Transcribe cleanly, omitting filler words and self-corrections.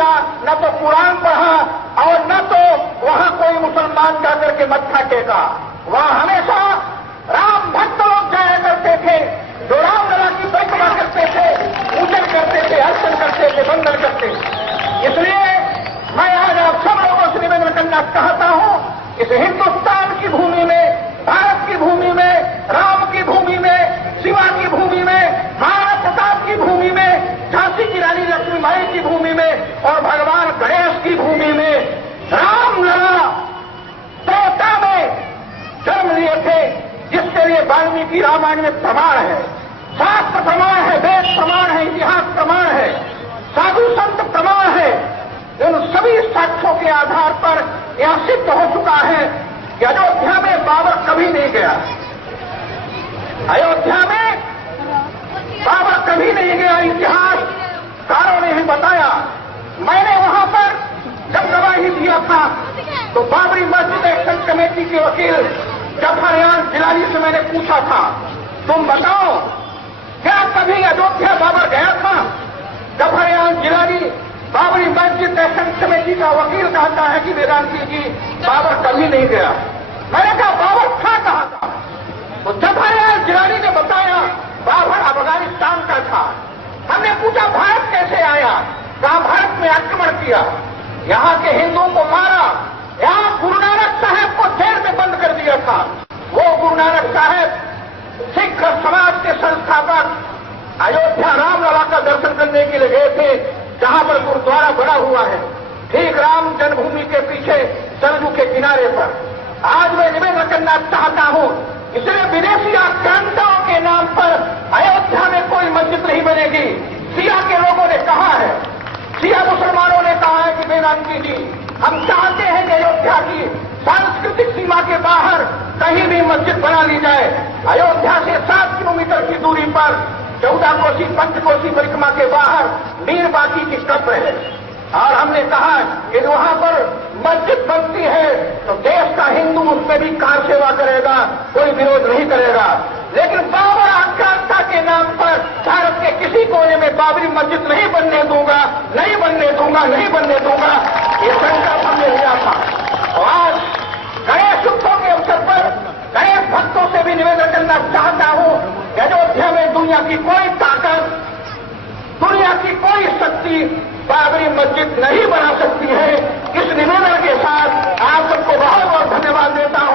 किया, न तो कुरान पढ़ा और न तो वहां कोई मुसलमान जाकर के मत्था टेका। वहां हमेशा राम भक्त लोग जाया करते थे, जो रामलला की परिक्रमा करते थे, पूजन करते थे, अर्चन करते थे, वंदन करते थे। इसलिए मैं आज आप सब लोगों से निवेदन करना चाहता हूं, इस हिंदुस्तान की भूमि में, भारत की भूमि में, राम की भूमि में, शिवा की भूमि में, महाराणा प्रताप की भूमि में, झांसी की रानी लक्ष्मीबाई की भूमि में और भगवान गणेश की भूमि में रामलला त्रेता में जन्म लिए थे, जिसके लिए वाल्मीकि रामायण में प्रमाण है, शास्त्र प्रमाण है, वेद प्रमाण है, इतिहास प्रमाण है, साधु संत प्रमाण है। इन सभी साक्ष्यों के आधार पर यह सिद्ध हो चुका है कि अयोध्या में बाबर कभी नहीं गया। अयोध्या में बाबर कभी नहीं गया, इतिहासकारों ने ही बताया। मैंने वहां पर जब गवाही दिया था तो बाबरी मस्जिद एक्शन कमेटी के वकील जफरयान जिलानी से मैंने पूछा था, तुम बताओ क्या कभी अयोध्या बाबर गया था? जफरयान जिलानी बाबरी मस्जिद एक्शन कमेटी का वकील कहता है कि वेदांती जी बाबर कभी नहीं गया। मैंने कहा बाबर था कहां था? तो जफरयान जिलानी ने बताया बाबर अफगानिस्तान का था। हमने पूछा भारत कैसे आया? कहा भारत में आक्रमण किया, यहां के हिंदुओं को मारा, यहां गुरु नानक साहब को जेल में बंद कर दिया था। वो गुरु नानक साहब सिख समाज के संस्थापक अयोध्या रामलला का दर्शन करने के लिए गए थे, जहां पर गुरुद्वारा बना हुआ है, ठीक राम जन्मभूमि के पीछे सरजू के किनारे पर। आज मैं निवेदन करना चाहता हूं, इसलिए विदेशी आक्रांताओं के नाम पर अयोध्या में कोई मस्जिद नहीं बनेगी। शिया के लोगों ने कहा है, शिया मुसलमानों ने कहा है कि वेदांती जी हम चाहते हैं कि अयोध्या की सांस्कृतिक सीमा के बाहर कहीं भी मस्जिद बना ली जाए। अयोध्या से 7 किलोमीटर की दूरी पर 14 कोसी पंचकोसी परिक्रमा के बाहर मीर बाकी की कब्र है, और हमने कहा कि वहां पर मस्जिद बनती है तो देश का हिंदू उसमें भी कार सेवा करेगा, कोई विरोध नहीं करेगा। लेकिन बाबर आक्रांता के नाम पर भारत के किसी कोने में बाबरी मस्जिद नहीं बनने दूंगा, नहीं बनने दूंगा, नहीं बनने दूंगा, ये संकल्प हमने लिया था। और आज गणेश उत्सव के अवसर पर गणेश भक्तों से भी निवेदन करना चाहता हूं कि अयोध्या में दुनिया की कोई ताकत, दुनिया की कोई शक्ति बाबरी मस्जिद नहीं बना सकती है। इस निवेदन के साथ आप सबको बहुत बहुत धन्यवाद देता हूं।